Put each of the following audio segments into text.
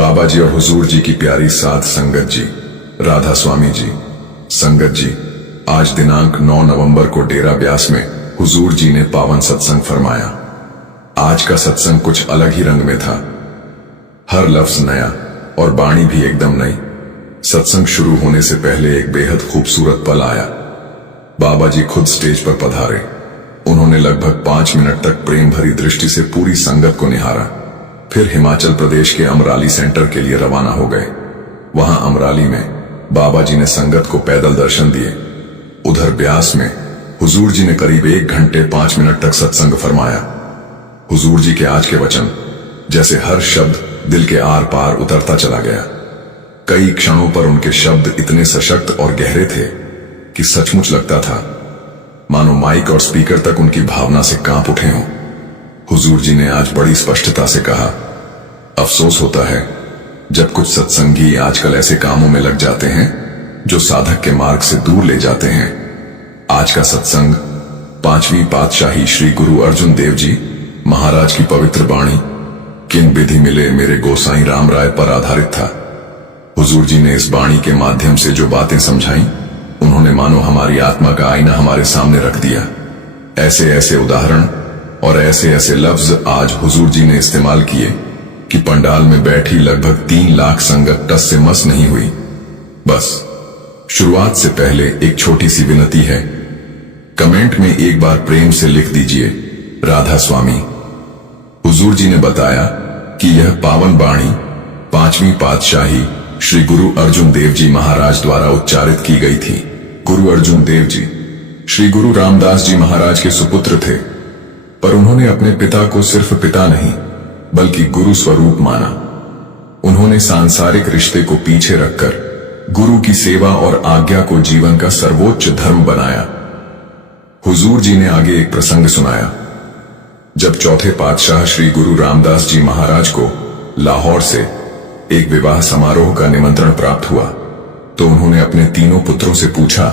बाबा जी और हुजूर जी की प्यारी साध संगत जी, राधा स्वामी जी। संगत जी, आज दिनांक 9 नवंबर को डेरा ब्यास में हुजूर जी ने पावन सत्संग फरमाया। आज का सत्संग कुछ अलग ही रंग में था। हर लफ्ज नया और बाणी भी एकदम नई। सत्संग शुरू होने से पहले एक बेहद खूबसूरत पल आया। बाबा जी खुद स्टेज पर पधारे। उन्होंने लगभग 5 मिनट तक प्रेम भरी दृष्टि से पूरी संगत को निहारा। फिर हिमाचल प्रदेश के अमराली सेंटर के लिए रवाना हो गए। वहां अमराली में बाबा जी ने संगत को पैदल दर्शन दिए। उधर ब्यास में हुजूर जी ने करीब 1 घंटे 5 मिनट तक सत्संग फरमाया। हुजूर जी के आज के वचन जैसे हर शब्द दिल के आर पार उतरता चला गया। कई क्षणों पर उनके शब्द इतने सशक्त और गहरे थे कि सचमुच लगता था मानो माइक और स्पीकर तक उनकी भावना से कांप उठे हों। हुजूर जी ने आज बड़ी स्पष्टता से कहा, अफसोस होता है जब कुछ सत्संगी आजकल ऐसे कामों में लग जाते हैं जो साधक के मार्ग से दूर ले जाते हैं। आज का सत्संग 5वीं पातशाही श्री गुरु अर्जुन देव जी महाराज की पवित्र वाणी किन विधि मिले मेरे गोसाई राम राय पर आधारित था। हुजूर जी ने इस वाणी के माध्यम से जो बातें समझाई, उन्होंने मानो हमारी आत्मा का आईना हमारे सामने रख दिया। ऐसे ऐसे उदाहरण और ऐसे ऐसे लफ्ज आज हुजूर जी ने इस्तेमाल किए कि पंडाल में बैठी लगभग 3 लाख संगत टस से मस नहीं हुई। बस शुरुआत से पहले एक छोटी सी विनती है, कमेंट में एक बार प्रेम से लिख दीजिए, राधा स्वामी। हुजूर जी ने बताया कि यह पावन वाणी 5वीं पातशाही श्री गुरु अर्जुन देव जी महाराज द्वारा उच्चारित की गई थी। गुरु अर्जुन देव जी श्री गुरु रामदास जी महाराज के सुपुत्र थे, पर उन्होंने अपने पिता को सिर्फ पिता नहीं बल्कि गुरु स्वरूप माना। उन्होंने सांसारिक रिश्ते को पीछे रखकर गुरु की सेवा और आज्ञा को जीवन का सर्वोच्च धर्म बनाया। हुजूर जी ने आगे एक प्रसंग सुनाया। जब चौथे पातशाह श्री गुरु रामदास जी महाराज को लाहौर से एक विवाह समारोह का निमंत्रण प्राप्त हुआ तो उन्होंने अपने तीनों पुत्रों से पूछा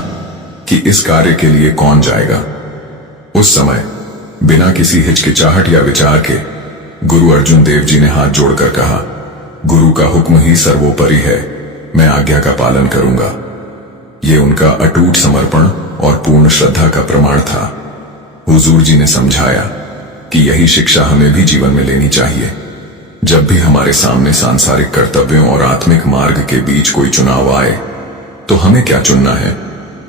कि इस कार्य के लिए कौन जाएगा। उस समय बिना किसी हिचकिचाहट या विचार के गुरु अर्जुन देव जी ने हाथ जोड़कर कहा, गुरु का हुक्म ही सर्वोपरि है, मैं आज्ञा का पालन करूंगा। ये उनका अटूट समर्पण और पूर्ण श्रद्धा का प्रमाण था। हुजूर जी ने समझाया कि यही शिक्षा हमें भी जीवन में लेनी चाहिए। जब भी हमारे सामने सांसारिक कर्तव्यों और आत्मिक मार्ग के बीच कोई चुनाव आए तो हमें क्या चुनना है,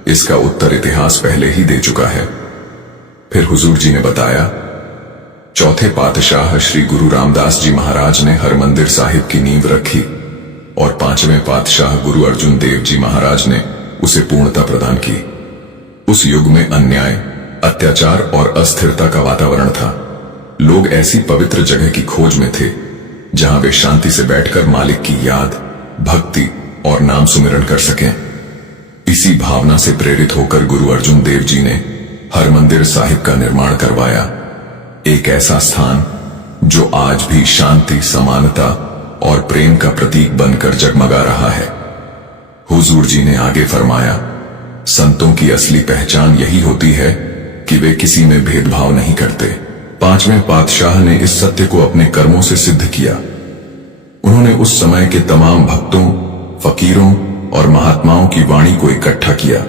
इसका उत्तर इतिहास पहले ही दे चुका है। फिर हुजूर जी ने बताया, चौथे पातशाह श्री गुरु रामदास जी महाराज ने हरमंदिर साहिब की नींव रखी और 5वें पातशाह गुरु अर्जुन देव जी महाराज ने उसे पूर्णता प्रदान की। उस युग में अन्याय, अत्याचार और अस्थिरता का वातावरण था। लोग ऐसी पवित्र जगह की खोज में थे जहां वे शांति से बैठकर मालिक की याद, भक्ति और नाम सुमिरन कर सकें। इसी भावना से प्रेरित होकर गुरु अर्जुन देव जी ने हरमंदिर साहिब का निर्माण करवाया। एक ऐसा स्थान जो आज भी शांति, समानता और प्रेम का प्रतीक बनकर जगमगा रहा है। हुजूर जी ने आगे फरमाया, संतों की असली पहचान यही होती है कि वे किसी में भेदभाव नहीं करते। 5वें पातशाह ने इस सत्य को अपने कर्मों से सिद्ध किया। उन्होंने उस समय के तमाम भक्तों, फकीरों और महात्माओं की वाणी को इकट्ठा किया।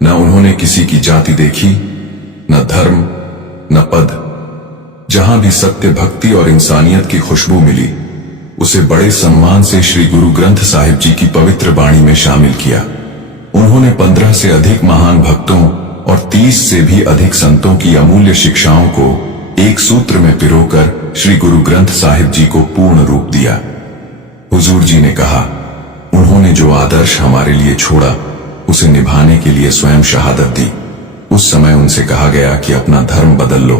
न उन्होंने किसी की जाति देखी, न धर्म, न पद। जहां भी सत्य, भक्ति और इंसानियत की खुशबू मिली, उसे बड़े सम्मान से श्री गुरु ग्रंथ साहिब जी की पवित्र वाणी में शामिल किया। उन्होंने 15 से अधिक महान भक्तों और 30 से भी अधिक संतों की अमूल्य शिक्षाओं को एक सूत्र में पिरोकर श्री गुरु ग्रंथ साहिब जी को पूर्ण रूप दिया। हुजूर जी ने कहा, उन्होंने जो आदर्श हमारे लिए छोड़ा उसे निभाने के लिए स्वयं शहादत दी। उस समय उनसे कहा गया कि अपना धर्म बदल लो,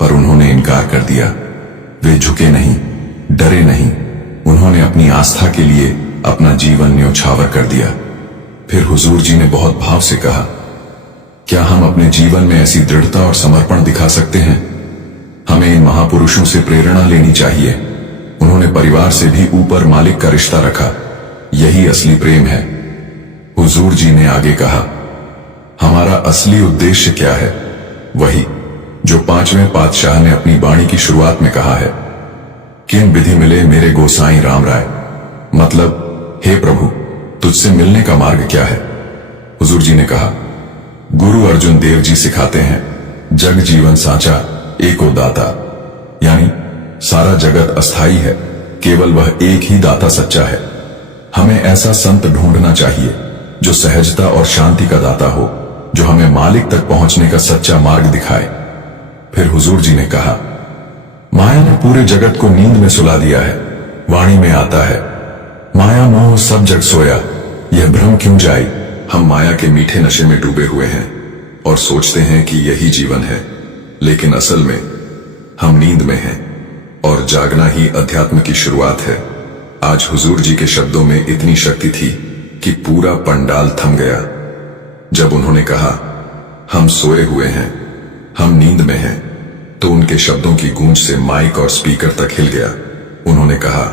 पर उन्होंने इनकार कर दिया। वे झुके नहीं, डरे नहीं। उन्होंने अपनी आस्था के लिए अपना जीवन न्योछावर कर दिया। फिर हुजूर जी ने बहुत भाव से कहा, क्या हम अपने जीवन में ऐसी दृढ़ता और समर्पण दिखा सकते हैं? हमें इन महापुरुषों से प्रेरणा लेनी चाहिए। उन्होंने परिवार से भी ऊपर मालिक का रिश्ता रखा। यही असली प्रेम है। हुजूर जी ने आगे कहा, हमारा असली उद्देश्य क्या है? वही जो 5वें पातशाह ने अपनी वाणी की शुरुआत में कहा है किन विधि मिले मेरे गोसाई राम राय, मतलब हे प्रभु तुझसे मिलने का मार्ग क्या है? हुजूर जी ने कहा, गुरु अर्जुन देव जी सिखाते हैं, जग जीवन साचा एको दाता, यानी सारा जगत अस्थाई है, केवल वह एक ही दाता सच्चा है। हमें ऐसा संत ढूंढना चाहिए जो सहजता और शांति का दाता हो, जो हमें मालिक तक पहुंचने का सच्चा मार्ग दिखाए। फिर हुजूर जी ने कहा, माया ने पूरे जगत को नींद में सुला दिया है। वाणी में आता है, माया मोह सब जग सोया, यह भ्रम क्यों जाई। हम माया के मीठे नशे में डूबे हुए हैं और सोचते हैं कि यही जीवन है, लेकिन असल में हम नींद में हैं और जागना ही अध्यात्म की शुरुआत है। आज हुजूर जी के शब्दों में इतनी शक्ति थी कि पूरा पंडाल थम गया। जब उन्होंने कहा, हम सोए हुए हैं, हम नींद में हैं, तो उनके शब्दों की गूंज से माइक और स्पीकर तक हिल गया। उन्होंने कहा,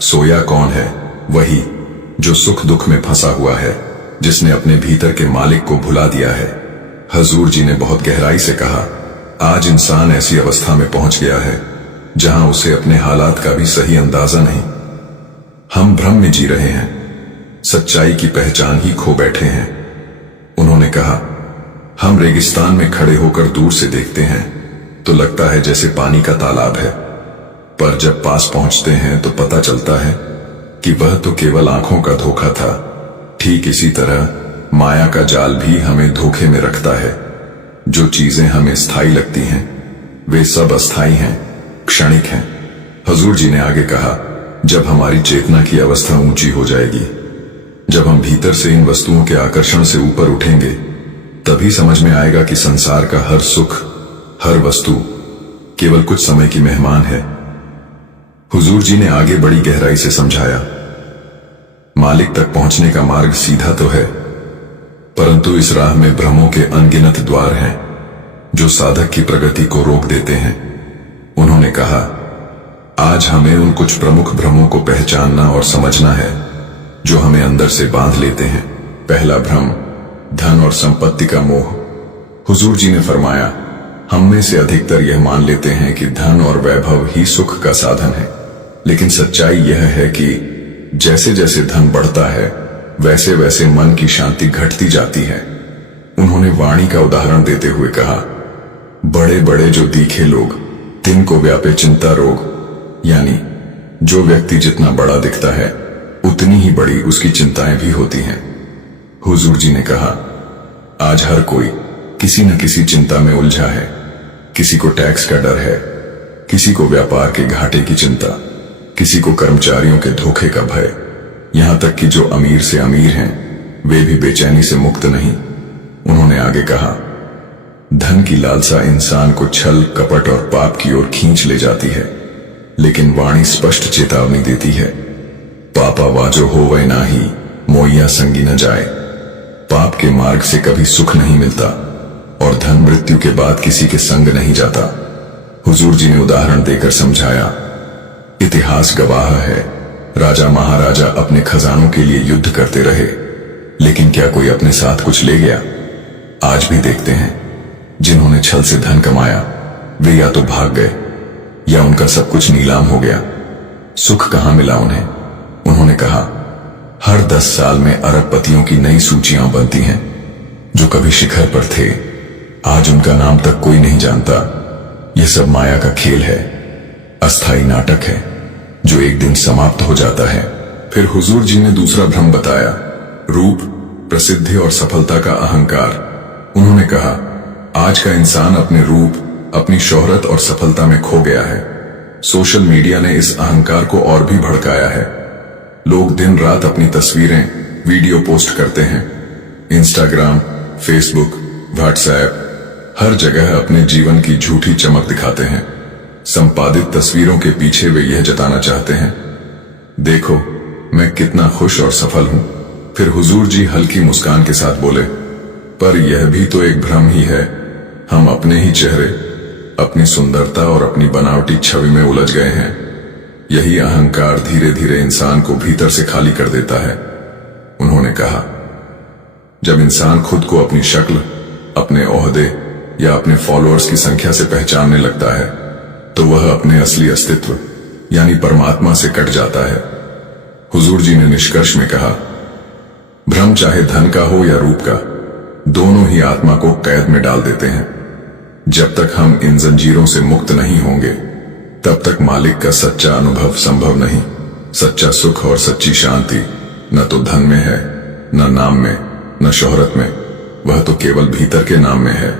सोया कौन है? वही जो सुख दुख में फंसा हुआ है, जिसने अपने भीतर के मालिक को भुला दिया है। हुजूर जी ने बहुत गहराई से कहा, आज इंसान ऐसी अवस्था में पहुंच गया है जहां उसे अपने हालात का भी सही अंदाजा नहीं। हम भ्रम में जी रहे हैं, सच्चाई की पहचान ही खो बैठे हैं। उन्होंने कहा, हम रेगिस्तान में खड़े होकर दूर से देखते हैं तो लगता है जैसे पानी का तालाब है, पर जब पास पहुंचते हैं तो पता चलता है कि वह तो केवल आंखों का धोखा था। ठीक इसी तरह माया का जाल भी हमें धोखे में रखता है। जो चीजें हमें स्थायी लगती हैं वे सब अस्थायी हैं, क्षणिक हैं। हुजूर जी ने आगे कहा, जब हमारी चेतना की अवस्था ऊंची हो जाएगी, जब हम भीतर से इन वस्तुओं के आकर्षण से ऊपर उठेंगे, तभी समझ में आएगा कि संसार का हर सुख, हर वस्तु केवल कुछ समय की मेहमान है। हुजूर जी ने आगे बड़ी गहराई से समझाया, मालिक तक पहुंचने का मार्ग सीधा तो है, परंतु इस राह में भ्रमों के अनगिनत द्वार हैं जो साधक की प्रगति को रोक देते हैं। उन्होंने कहा, आज हमें उन कुछ प्रमुख भ्रमों को पहचानना और समझना है जो हमें अंदर से बांध लेते हैं। पहला भ्रम, धन और संपत्ति का मोह। हुजूर जी ने फरमाया, हम में से अधिकतर यह मान लेते हैं कि धन और वैभव ही सुख का साधन है, लेकिन सच्चाई यह है कि जैसे जैसे धन बढ़ता है वैसे वैसे मन की शांति घटती जाती है। उन्होंने वाणी का उदाहरण देते हुए कहा, बड़े बड़े जो दिखे लोग, तिनको व्यापे चिंता रोग, यानी जो व्यक्ति जितना बड़ा दिखता है उतनी ही बड़ी उसकी चिंताएं भी होती हैं। हुजूर जी ने कहा, आज हर कोई किसी न किसी चिंता में उलझा है। किसी को टैक्स का डर है, किसी को व्यापार के घाटे की चिंता, किसी को कर्मचारियों के धोखे का भय। यहां तक कि जो अमीर से अमीर हैं वे भी बेचैनी से मुक्त नहीं। उन्होंने आगे कहा, धन की लालसा इंसान को छल, कपट और पाप की ओर खींच ले जाती है, लेकिन वाणी स्पष्ट चेतावनी देती है, पापा वाजो होवे नाही, मोइया संगी न जाए। पाप के मार्ग से कभी सुख नहीं मिलता और धन मृत्यु के बाद किसी के संग नहीं जाता। हुजूर जी ने उदाहरण देकर समझाया, इतिहास गवाह है, राजा महाराजा अपने खजानों के लिए युद्ध करते रहे, लेकिन क्या कोई अपने साथ कुछ ले गया? आज भी देखते हैं, जिन्होंने छल से धन कमाया वे या तो भाग गए या उनका सब कुछ नीलाम हो गया। सुख कहां मिला उन्हें? उन्होंने कहा, हर 10 साल में अरबपतियों की नई सूचियां बनती हैं। जो कभी शिखर पर थे आज उनका नाम तक कोई नहीं जानता। यह सब माया का खेल है, अस्थाई नाटक है जो एक दिन समाप्त हो जाता है। फिर हुजूर जी ने दूसरा भ्रम बताया, रूप, प्रसिद्धि और सफलता का अहंकार। उन्होंने कहा, आज का इंसान अपने रूप, अपनी शोहरत और सफलता में खो गया है। सोशल मीडिया ने इस अहंकार को और भी भड़काया है। लोग दिन रात अपनी तस्वीरें, वीडियो पोस्ट करते हैं। इंस्टाग्राम, फेसबुक, व्हाट्सएप, हर जगह अपने जीवन की झूठी चमक दिखाते हैं। संपादित तस्वीरों के पीछे वे यह जताना चाहते हैं, देखो मैं कितना खुश और सफल हूं। फिर हुजूर जी हल्की मुस्कान के साथ बोले, पर यह भी तो एक भ्रम ही है। हम अपने ही चेहरे, अपनी सुंदरता और अपनी बनावटी छवि में उलझ गए हैं। यही अहंकार धीरे धीरे इंसान को भीतर से खाली कर देता है। उन्होंने कहा, जब इंसान खुद को अपनी शक्ल, अपने ओहदे या अपने फॉलोअर्स की संख्या से पहचानने लगता है तो वह अपने असली अस्तित्व, यानी परमात्मा से कट जाता है। हुजूर जी ने निष्कर्ष में कहा, भ्रम चाहे धन का हो या रूप का, दोनों ही आत्मा को कैद में डाल देते हैं। जब तक हम इन जंजीरों से मुक्त नहीं होंगे, तब तक मालिक का सच्चा अनुभव संभव नहीं। सच्चा सुख और सच्ची शांति न तो धन में है, न नाम में, न शोहरत में, वह तो केवल भीतर के नाम में है।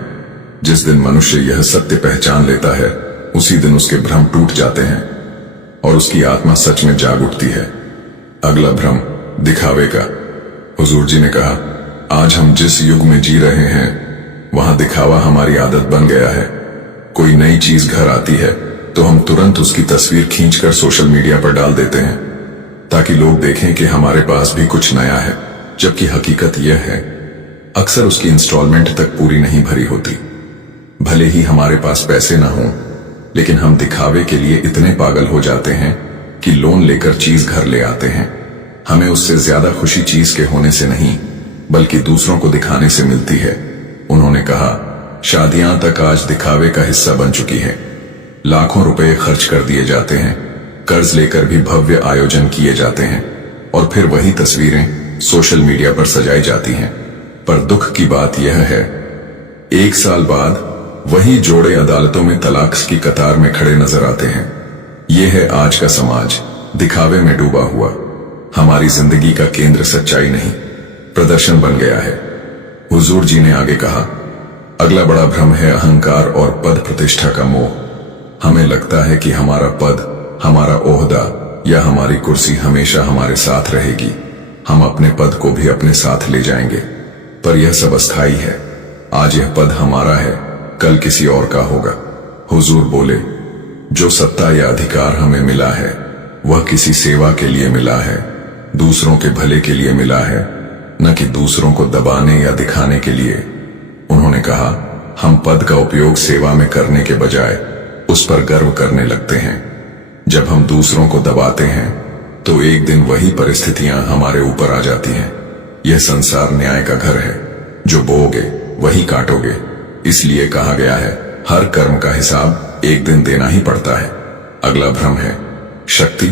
जिस दिन मनुष्य यह सत्य पहचान लेता है, उसी दिन उसके भ्रम टूट जाते हैं और उसकी आत्मा सच में जाग उठती है। अगला भ्रम दिखावे का। हुजूर जी ने कहा, आज हम जिस युग में जी रहे हैं, वहां दिखावा हमारी आदत बन गया है। कोई नई चीज घर आती है तो हम तुरंत उसकी तस्वीर खींचकर सोशल मीडिया पर डाल देते हैं, ताकि लोग देखें कि हमारे पास भी कुछ नया है, जबकि हकीकत यह है, अक्सर उसकी इंस्टॉलमेंट तक पूरी नहीं भरी होती। भले ही हमारे पास पैसे ना हों, लेकिन हम दिखावे के लिए इतने पागल हो जाते हैं कि लोन लेकर चीज घर ले आते हैं। हमें उससे ज्यादा खुशी चीज के होने से नहीं, बल्कि दूसरों को दिखाने से मिलती है। उन्होंने कहा, शादियां तक आज दिखावे का हिस्सा बन चुकी है। लाखों रुपए खर्च कर दिए जाते हैं, कर्ज लेकर भी भव्य आयोजन किए जाते हैं, और फिर वही तस्वीरें सोशल मीडिया पर सजाई जाती हैं। पर दुख की बात यह है, 1 साल बाद वही जोड़े अदालतों में तलाक की कतार में खड़े नजर आते हैं। यह है आज का समाज, दिखावे में डूबा हुआ। हमारी जिंदगी का केंद्र सच्चाई नहीं, प्रदर्शन बन गया है। हुजूर जी ने आगे कहा, अगला बड़ा भ्रम है अहंकार और पद प्रतिष्ठा का मोह। हमें लगता है कि हमारा पद, हमारा ओहदा या हमारी कुर्सी हमेशा हमारे साथ रहेगी। हम अपने पद को भी अपने साथ ले जाएंगे, पर यह सब अस्थाई है। आज यह पद हमारा है, कल किसी और का होगा। हुजूर बोले, जो सत्ता या अधिकार हमें मिला है, वह किसी सेवा के लिए मिला है, दूसरों के भले के लिए मिला है, न कि दूसरों को दबाने या दिखाने के लिए। उन्होंने कहा, हम पद का उपयोग सेवा में करने के बजाय उस पर गर्व करने लगते हैं। जब हम दूसरों को दबाते हैं, तो एक दिन वही परिस्थितियां हमारे ऊपर आ जाती हैं। यह संसार न्याय का घर है, जो बोओगे वही काटोगे। इसलिए कहा गया है, हर कर्म का हिसाब एक दिन देना ही पड़ता है। अगला भ्रम है शक्ति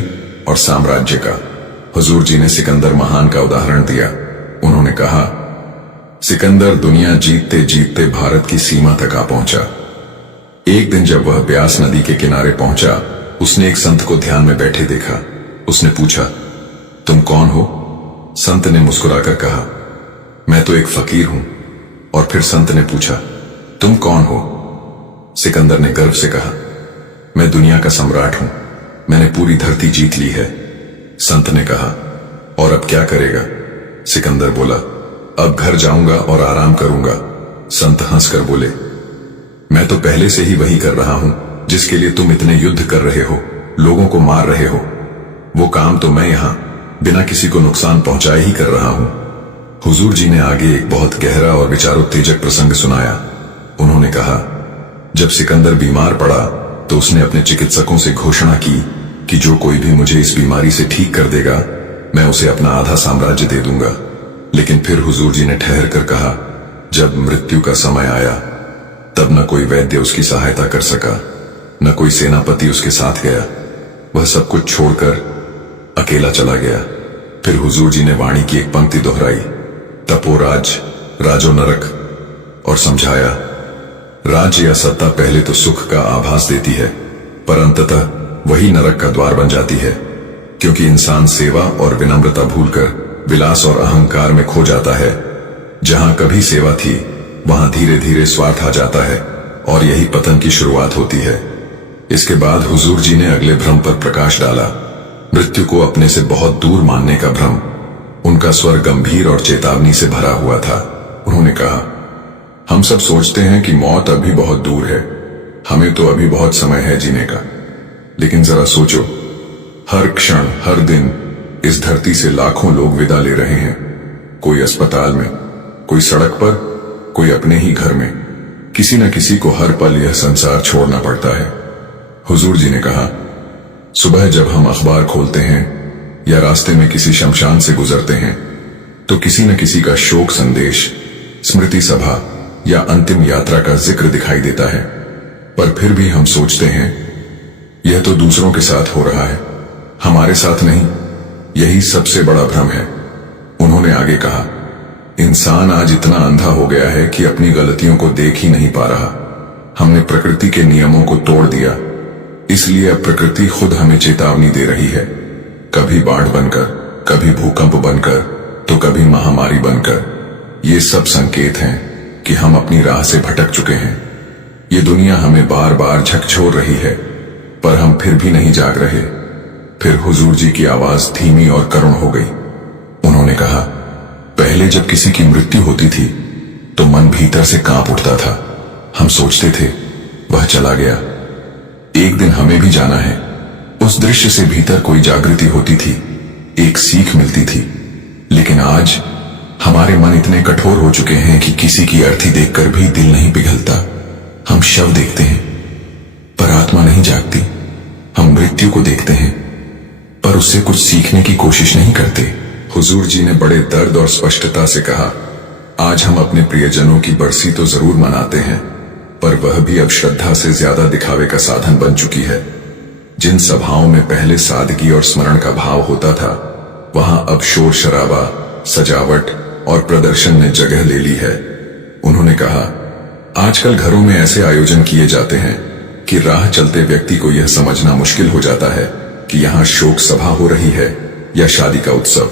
और साम्राज्य का। हुजूर जी ने सिकंदर महान का उदाहरण दिया। उन्होंने कहा, सिकंदर दुनिया जीतते जीतते भारत की सीमा तक आ पहुंचा। एक दिन जब वह ब्यास नदी के किनारे पहुंचा, उसने एक संत को ध्यान में बैठे देखा। उसने पूछा, तुम कौन हो? संत ने मुस्कुराकर कहा, मैं तो एक फकीर हूं। और फिर संत ने पूछा, तुम कौन हो? सिकंदर ने गर्व से कहा, मैं दुनिया का सम्राट हूं, मैंने पूरी धरती जीत ली है। संत ने कहा, और अब क्या करेगा? सिकंदर बोला, अब घर जाऊंगा और आराम करूंगा। संत हंसकर बोले, मैं तो पहले से ही वही कर रहा हूं जिसके लिए तुम इतने युद्ध कर रहे हो, लोगों को मार रहे हो। वो काम तो मैं यहां बिना किसी को नुकसान पहुंचाए ही कर रहा हूं। हुजूर जी ने आगे एक बहुत गहरा और विचारोत्तेजक प्रसंग सुनाया। उन्होंने कहा, जब सिकंदर बीमार पड़ा तो उसने अपने चिकित्सकों से घोषणा की कि जो कोई भी मुझे इस बीमारी से ठीक कर देगा, मैं उसे अपना आधा साम्राज्य दे दूंगा। लेकिन फिर हुजूर जी ने ठहर कर कहा, जब मृत्यु का समय आया, तब न कोई वैद्य उसकी सहायता कर सका, न कोई सेनापति उसके साथ गया। वह सब कुछ छोड़कर अकेला चला गया। फिर हुजूर जी ने वाणी की एक पंक्ति दोहराई, तपोराज राजो नरक, और समझाया, राज्य या सत्ता पहले तो सुख का आभास देती है, पर अंततः वही नरक का द्वार बन जाती है, क्योंकि इंसान सेवा और विनम्रता भूलकर विलास और अहंकार में खो जाता है। जहां कभी सेवा थी, वहां धीरे धीरे स्वार्थ आ जाता है, और यही पतन की शुरुआत होती है। इसके बाद हुजूर जी ने अगले भ्रम पर प्रकाश डाला, मृत्यु को अपने से बहुत दूर मानने का भ्रम। उनका स्वर गंभीर और चेतावनी से भरा हुआ था। उन्होंने कहा, हम सब सोचते हैं कि मौत अभी बहुत दूर है, हमें तो अभी बहुत समय है जीने का। लेकिन जरा सोचो, हर क्षण, हर दिन इस धरती से लाखों लोग विदा ले रहे हैं। कोई अस्पताल में, कोई सड़क पर, कोई अपने ही घर में। किसी न किसी को हर पल यह संसार छोड़ना पड़ता है। हुजूर जी ने कहा, सुबह जब हम अखबार खोलते हैं या रास्ते में किसी शमशान से गुजरते हैं, तो किसी न किसी का शोक संदेश, स्मृति सभा या अंतिम यात्रा का जिक्र दिखाई देता है। पर फिर भी हम सोचते हैं, यह तो दूसरों के साथ हो रहा है, हमारे साथ नहीं। यही सबसे बड़ा भ्रम है। उन्होंने आगे कहा, इंसान आज इतना अंधा हो गया है कि अपनी गलतियों को देख ही नहीं पा रहा। हमने प्रकृति के नियमों को तोड़ दिया, इसलिए अब प्रकृति खुद हमें चेतावनी दे रही है, कभी बाढ़ बनकर, कभी भूकंप बनकर, तो कभी महामारी बनकर। ये सब संकेत हैं कि हम अपनी राह से भटक चुके हैं। ये दुनिया हमें बार बार झकझोर रही है, पर हम फिर भी नहीं जाग रहे। फिर हुजूर जी की आवाज धीमी और करुण हो गई। उन्होंने कहा, पहले जब किसी की मृत्यु होती थी तो मन भीतर से कांप उठता था। हम सोचते थे वह चला गया, एक दिन हमें भी जाना है। उस दृश्य से भीतर कोई जागृति होती थी, एक सीख मिलती थी। लेकिन आज हमारे मन इतने कठोर हो चुके हैं कि किसी की अर्थी देखकर भी दिल नहीं पिघलता। हम शव देखते हैं पर आत्मा नहीं जागती। हम मृत्यु को देखते हैं पर उससे कुछ सीखने की कोशिश नहीं करते। हुजूर जी ने बड़े दर्द और स्पष्टता से कहा, आज हम अपने प्रियजनों की बरसी तो जरूर मनाते हैं, पर वह भी अब श्रद्धा से ज्यादा दिखावे का साधन बन चुकी है। जिन सभाओं में पहले सादगी और स्मरण का भाव होता था, वहां अब शोर शराबा, सजावट और प्रदर्शन ने जगह ले ली है। उन्होंने कहा, आजकल घरों में ऐसे आयोजन किए जाते हैं कि राह चलते व्यक्ति को यह समझना मुश्किल हो जाता है कि यहाँ शोक सभा हो रही है या शादी का उत्सव।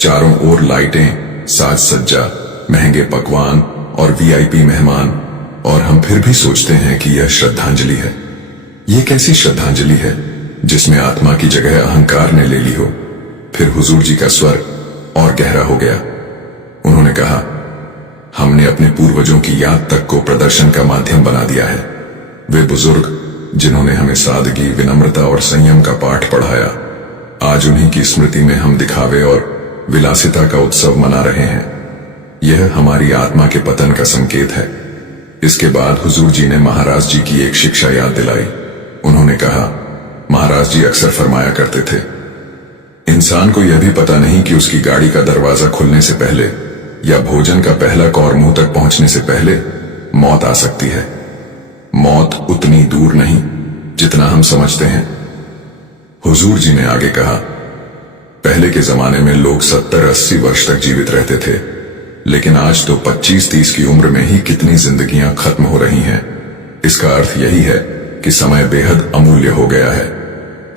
चारों ओर लाइटें, साज सज्जा, महंगे पकवान और वीआईपी मेहमान, और हम फिर भी सोचते हैं कि यह श्रद्धांजलि है। यह कैसी श्रद्धांजलि है जिसमें आत्मा की जगह अहंकार ने ले ली हो। फिर हुजूर जी का स्वर और गहरा हो गया। उन्होंने कहा, हमने अपने पूर्वजों की याद तक को प्रदर्शन का माध्यम बना दिया है। वे बुजुर्ग जिन्होंने हमें सादगी, विनम्रता और संयम का पाठ पढ़ाया, आज उन्हीं की स्मृति में हम दिखावे और विलासिता का उत्सव मना रहे हैं। यह हमारी आत्मा के पतन का संकेत है। इसके बाद हुजूर जी ने महाराज जी की एक शिक्षा याद दिलाई। उन्होंने कहा, महाराज जी अक्सर फरमाया करते थे, इंसान को यह भी पता नहीं कि उसकी गाड़ी का दरवाजा खुलने से पहले या भोजन का पहला कौर मुंह तक पहुंचने से पहले मौत आ सकती है। मौत उतनी दूर नहीं जितना हम समझते हैं। हुजूर जी ने आगे कहा, पहले के जमाने में लोग 70-80 वर्ष तक जीवित रहते थे, लेकिन आज तो 25-30 की उम्र में ही कितनी जिंदगियां खत्म हो रही हैं। इसका अर्थ यही है कि समय बेहद अमूल्य हो गया है।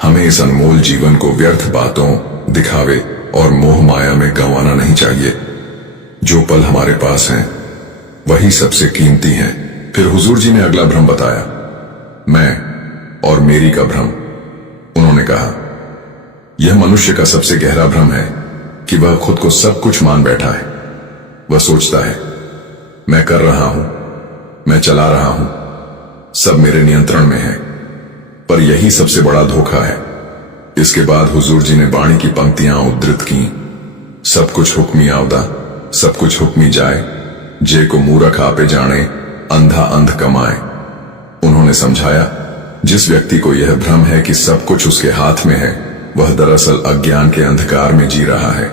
हमें इस अनमोल जीवन को व्यर्थ बातों, दिखावे और मोह माया में गंवाना नहीं चाहिए। जो पल हमारे पास हैं वही सबसे कीमती हैं। फिर हुजूर जी ने अगला भ्रम बताया, मैं और मेरी का भ्रम। उन्होंने कहा, यह मनुष्य का सबसे गहरा भ्रम है कि वह खुद को सब कुछ मान बैठा है। वह सोचता है, मैं कर रहा हूं, मैं चला रहा हूं, सब मेरे नियंत्रण में है। पर यही सबसे बड़ा धोखा है। इसके बाद हुजूर जी ने बाणी की पंक्तियां उद्धृत की, सब कुछ हुक्मी आवदा, सब कुछ हुक्मी जाए, जे को मूरख आपे जाने, अंधा अंध कमाए। उन्होंने समझाया, जिस व्यक्ति को यह भ्रम है कि सब कुछ उसके हाथ में है, वह दरअसल अज्ञान के अंधकार में जी रहा है।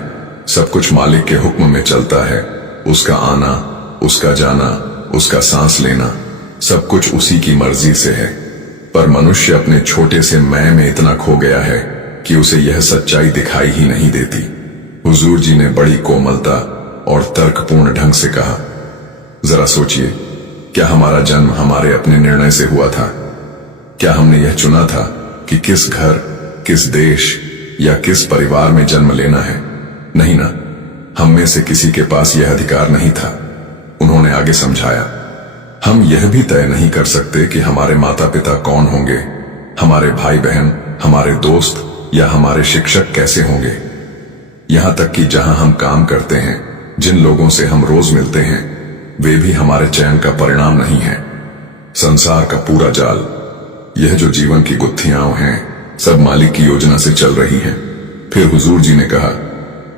सब कुछ मालिक के हुक्म में चलता है। उसका आना, उसका जाना, उसका सांस लेना, सब कुछ उसी की मर्जी से है। पर मनुष्य अपने छोटे से मैं में इतना खो गया है कि उसे यह सच्चाई दिखाई ही नहीं देती। हुजूर जी ने बड़ी कोमलता और तर्कपूर्ण ढंग से कहा, जरा सोचिए, क्या हमारा जन्म हमारे अपने निर्णय से हुआ था? क्या हमने यह चुना था कि किस घर, किस देश या किस परिवार में जन्म लेना है? नहीं ना, हम में से किसी के पास यह अधिकार नहीं था। उन्होंने आगे समझाया, हम यह भी तय नहीं कर सकते कि हमारे माता पिता कौन होंगे, हमारे भाई बहन, हमारे दोस्त या हमारे शिक्षक कैसे होंगे। यहां तक कि जहां हम काम करते हैं, जिन लोगों से हम रोज मिलते हैं, वे भी हमारे चयन का परिणाम नहीं है। संसार का पूरा जाल, यह जो जीवन की गुत्थियां हैं, सब मालिक की योजना से चल रही हैं। फिर हुजूर जी ने कहा,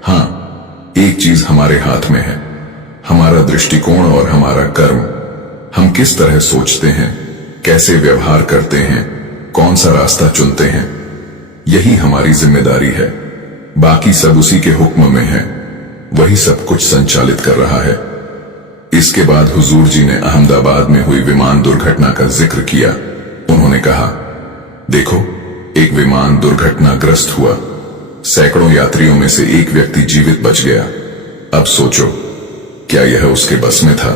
हां, एक चीज हमारे हाथ में है, हमारा दृष्टिकोण और हमारा कर्म। हम किस तरह सोचते हैं, कैसे व्यवहार करते हैं, कौन सा रास्ता चुनते हैं, यही हमारी जिम्मेदारी है। बाकी सब उसी के हुक्म में है, वही सब कुछ संचालित कर रहा है। इसके बाद हुजूर जी ने अहमदाबाद में हुई विमान दुर्घटना का जिक्र किया। उन्होंने कहा, देखो, एक विमान दुर्घटनाग्रस्त हुआ। सैकड़ों यात्रियों में से एक व्यक्ति जीवित बच गया। अब सोचो, क्या यह उसके बस में था?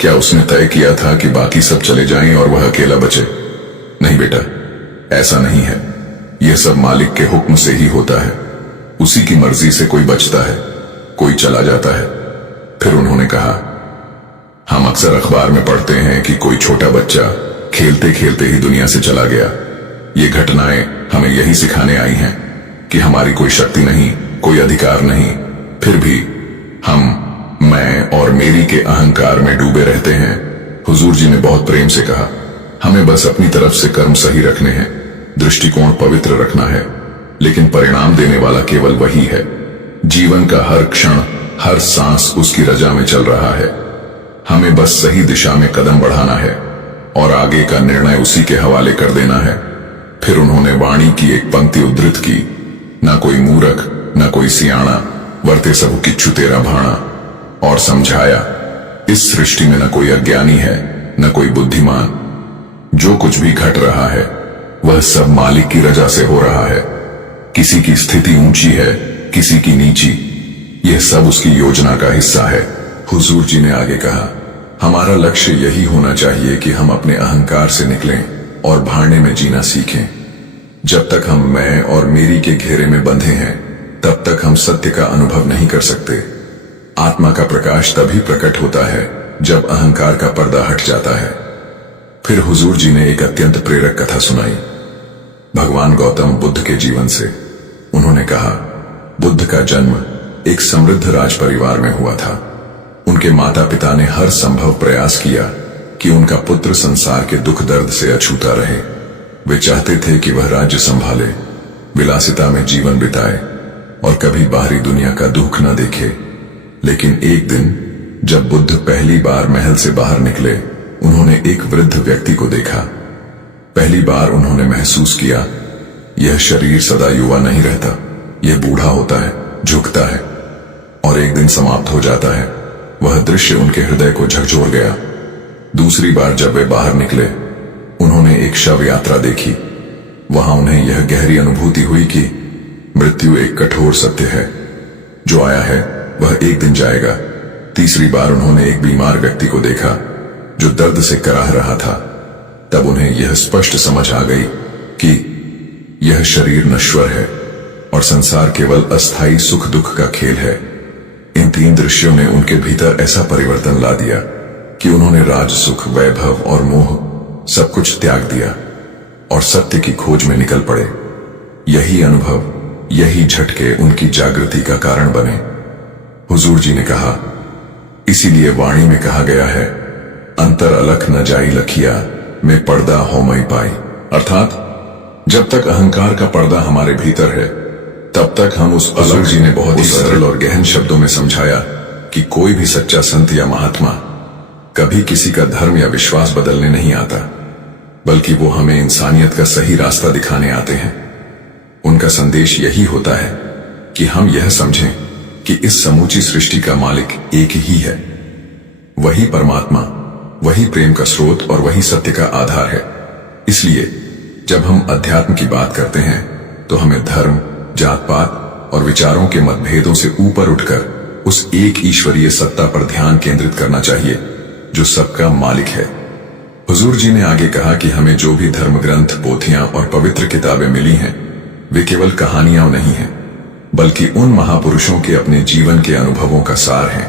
क्या उसने तय किया था कि बाकी सब चले जाएं और वह अकेला बचे? नहीं बेटा, ऐसा नहीं है। यह सब मालिक के हुक्म से ही होता है। उसी की मर्जी से कोई बचता है, कोई चला जाता है। फिर उन्होंने कहा, हम अक्सर अखबार में पढ़ते हैं कि कोई छोटा बच्चा खेलते खेलते ही दुनिया से चला गया। ये घटनाएं हमें यही सिखाने आई हैं कि हमारी कोई शक्ति नहीं, कोई अधिकार नहीं, फिर भी हम मैं और मेरी के अहंकार में डूबे रहते हैं। हुजूर जी ने बहुत प्रेम से कहा, हमें बस अपनी तरफ से कर्म सही रखने हैं, दृष्टिकोण पवित्र रखना है, लेकिन परिणाम देने वाला केवल वही है। जीवन का हर क्षण, हर सांस उसकी रजा में चल रहा है। हमें बस सही दिशा में कदम बढ़ाना है और आगे का निर्णय उसी के हवाले कर देना है। फिर उन्होंने वाणी की एक पंक्ति उद्धृत की, ना कोई मूर्ख, ना कोई सियाणा, वर्ते सबु किच्छु तेरा भाणा। और समझाया, इस सृष्टि में न कोई अज्ञानी है, न कोई बुद्धिमान। जो कुछ भी घट रहा है वह सब मालिक की रजा से हो रहा है। किसी की स्थिति ऊंची है, किसी की नीची, यह सब उसकी योजना का हिस्सा है। हुजूर जी ने आगे कहा, हमारा लक्ष्य यही होना चाहिए कि हम अपने अहंकार से निकलें और भाड़ने में जीना सीखें। जब तक हम मैं और मेरी के घेरे में बंधे हैं, तब तक हम सत्य का अनुभव नहीं कर सकते। आत्मा का प्रकाश तभी प्रकट होता है जब अहंकार का पर्दा हट जाता है। फिर हुजूर जी ने एक अत्यंत प्रेरक कथा सुनाई, भगवान गौतम बुद्ध के जीवन से। उन्होंने कहा, बुद्ध का जन्म एक समृद्ध राज परिवार में हुआ था। उनके माता पिता ने हर संभव प्रयास किया कि उनका पुत्र संसार के दुख दर्द से अछूता रहे। वे चाहते थे कि वह राज्य संभाले, विलासिता में जीवन बिताए और कभी बाहरी दुनिया का दुख न देखे। लेकिन एक दिन जब बुद्ध पहली बार महल से बाहर निकले, उन्होंने एक वृद्ध व्यक्ति को देखा। पहली बार उन्होंने महसूस किया, यह शरीर सदा युवा नहीं रहता, यह बूढ़ा होता है, झुकता है और एक दिन समाप्त हो जाता है। वह दृश्य उनके हृदय को झकझोर गया। दूसरी बार जब वे बाहर निकले, उन्होंने एक शव यात्रा देखी। वहां उन्हें यह गहरी अनुभूति हुई कि मृत्यु एक कठोर सत्य है, जो आया है वह एक दिन जाएगा। तीसरी बार उन्होंने एक बीमार व्यक्ति को देखा जो दर्द से कराह रहा था। तब उन्हें यह स्पष्ट समझ आ गई कि यह शरीर नश्वर है और संसार केवल अस्थायी सुख दुख का खेल है। इन तीन दृश्यों ने उनके भीतर ऐसा परिवर्तन ला दिया कि उन्होंने राज सुख, वैभव और मोह सब कुछ त्याग दिया और सत्य की खोज में निकल पड़े। यही अनुभव, यही झटके उनकी जागृति का कारण बने। हुजूर जी ने कहा, इसीलिए वाणी में कहा गया है, अंतर अलख न जाई लखिया, में पर्दा हो मई पाई। अर्थात जब तक अहंकार का पर्दा हमारे भीतर है, तब तक हम उस अलग। जी ने बहुत ही सरल और गहन शब्दों में समझाया कि कोई भी सच्चा संत या महात्मा कभी किसी का धर्म या विश्वास बदलने नहीं आता, बल्कि वो हमें इंसानियत का सही रास्ता दिखाने आते हैं। उनका संदेश यही होता है कि हम यह समझें कि इस समूची सृष्टि का मालिक एक ही है, वही परमात्मा, वही प्रेम का स्रोत और वही सत्य का आधार है। इसलिए जब हम अध्यात्म की बात करते हैं तो हमें धर्म, जात पात और विचारों के मतभेदों से ऊपर उठकर उस एक ईश्वरीय सत्ता पर ध्यान केंद्रित करना चाहिए जो सबका मालिक है। हुजूर जी ने आगे कहा कि हमें जो भी धर्म ग्रंथ, पोथियां और पवित्र किताबें मिली हैं, वे केवल कहानियां नहीं हैं, बल्कि उन महापुरुषों के अपने जीवन के अनुभवों का सार हैं।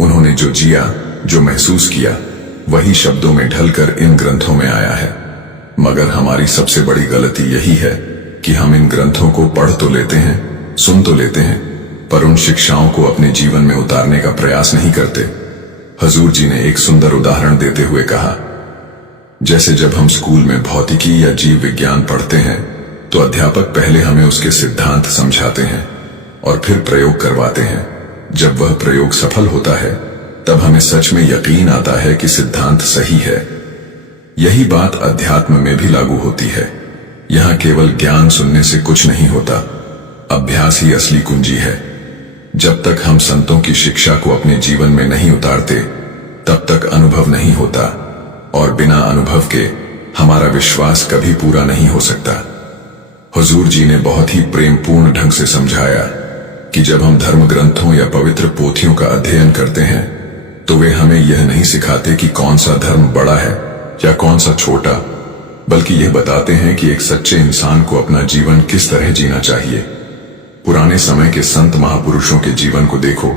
उन्होंने जो जिया, जो महसूस किया, वही शब्दों में ढलकर इन ग्रंथों में आया है। मगर हमारी सबसे बड़ी गलती यही है कि हम इन ग्रंथों को पढ़ तो लेते हैं, सुन तो लेते हैं, पर उन शिक्षाओं को अपने जीवन में उतारने का प्रयास नहीं करते। हुजूर जी ने एक सुंदर उदाहरण देते हुए कहा, जैसे जब हम स्कूल में भौतिकी या जीव विज्ञान पढ़ते हैं तो अध्यापक पहले हमें उसके सिद्धांत समझाते हैं और फिर प्रयोग करवाते हैं। जब वह प्रयोग सफल होता है, तब हमें सच में यकीन आता है कि सिद्धांत सही है। यही बात अध्यात्म में भी लागू होती है। यहां केवल ज्ञान सुनने से कुछ नहीं होता, अभ्यास ही असली कुंजी है। जब तक हम संतों की शिक्षा को अपने जीवन में नहीं उतारते, तब तक अनुभव नहीं होता, और बिना अनुभव के हमारा विश्वास कभी पूरा नहीं हो सकता। हुजूर जी ने बहुत ही प्रेमपूर्ण ढंग से समझाया कि जब हम धर्म ग्रंथों या पवित्र पोथियों का अध्ययन करते हैं तो वे हमें यह नहीं सिखाते कि कौन सा धर्म बड़ा है या कौन सा छोटा, बल्कि यह बताते हैं कि एक सच्चे इंसान को अपना जीवन किस तरह जीना चाहिए। पुराने समय के संत महापुरुषों के जीवन को देखो।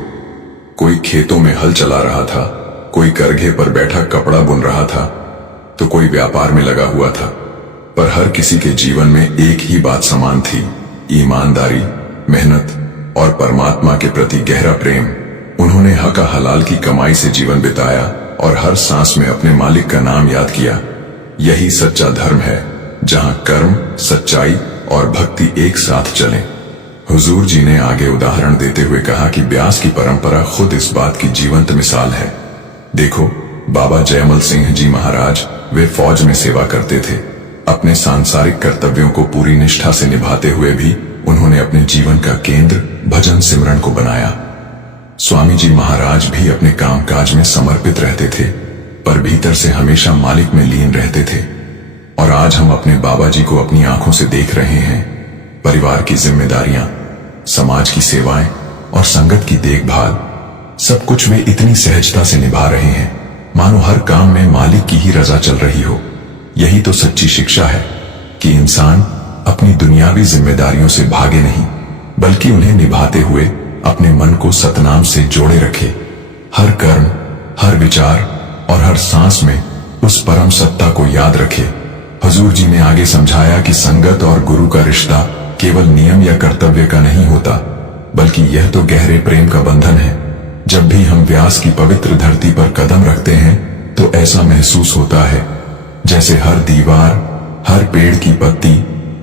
कोई खेतों में हल चला रहा था, कोई करघे पर बैठा कपड़ा बुन रहा था, तो कोई व्यापार में लगा हुआ था, पर हर किसी के जीवन में एक ही बात समान थी, ईमानदारी, मेहनत और परमात्मा के प्रति गहरा प्रेम। उन्होंने हक हलाल की कमाई से जीवन बिताया और हर सांस में अपने मालिक का नाम याद किया। यही सच्चा धर्म है, जहां कर्म, सच्चाई और भक्ति एक साथ चलें। हुजूर जी ने आगे उदाहरण देते हुए कहा कि ब्यास की परंपरा खुद इस बात की जीवंत मिसाल है। देखो, बाबा जयमल सिंह जी महाराज, वे फौज में सेवा करते थे। अपने सांसारिक कर्तव्यों को पूरी निष्ठा से निभाते हुए भी उन्होंने अपने जीवन का केंद्र भजन सिमरन को बनाया। स्वामी जी महाराज भी अपने कामकाज में समर्पित रहते थे, पर भीतर से हमेशा मालिक में लीन रहते थे। और आज हम अपने बाबा जी को अपनी आंखों से देख रहे हैं। परिवार की जिम्मेदारियां, समाज की सेवाएं और संगत की देखभाल, सब कुछ वे इतनी सहजता से निभा रहे हैं मानो हर काम में मालिक की ही रजा चल रही हो। यही तो सच्ची शिक्षा है कि इंसान अपनी दुनियावी जिम्मेदारियों से भागे नहीं, बल्कि उन्हें निभाते हुए अपने मन को सतनाम से जोड़े रखे। हर कर्म, हर विचार और हर सांस में उस परम सत्ता को याद रखे। हुजूर जी ने आगे समझाया कि संगत और गुरु का रिश्ता केवल नियम या कर्तव्य का नहीं होता, बल्कि यह तो गहरे प्रेम का बंधन है। जब भी हम व्यास की पवित्र धरती पर कदम रखते हैं तो ऐसा महसूस होता है जैसे हर दीवार, हर पेड़ की पत्ती,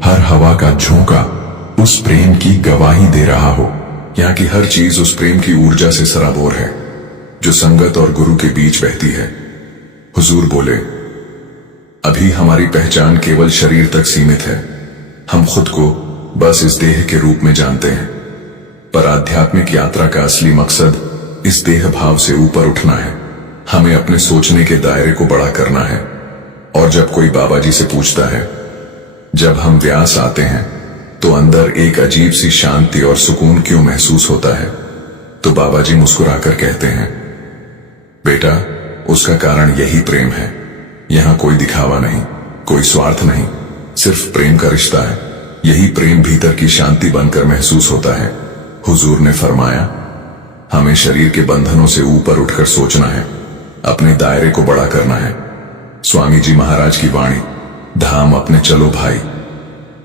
हर हवा का झोंका उस प्रेम की गवाही दे रहा हो। यहाँ की हर चीज उस प्रेम की ऊर्जा से सराबोर है जो संगत और गुरु के बीच बहती है। हुजूर बोले, अभी हमारी पहचान केवल शरीर तक सीमित है। हम खुद को बस इस देह के रूप में जानते हैं, पर आध्यात्मिक यात्रा का असली मकसद इस देह भाव से ऊपर उठना है। हमें अपने सोचने के दायरे को बड़ा करना है। और जब कोई बाबा जी से पूछता है, जब हम व्यास आते हैं तो अंदर एक अजीब सी शांति और सुकून क्यों महसूस होता है, तो बाबा जी मुस्कुराकर कहते हैं, बेटा, उसका कारण यही प्रेम है। यहां कोई दिखावा नहीं, कोई स्वार्थ नहीं, सिर्फ प्रेम का रिश्ता है। यही प्रेम भीतर की शांति बनकर महसूस होता है। हुजूर ने फरमाया, हमें शरीर के बंधनों से ऊपर उठकर सोचना है, अपने दायरे को बड़ा करना है। स्वामी जी महाराज की वाणी, धाम अपने चलो भाई,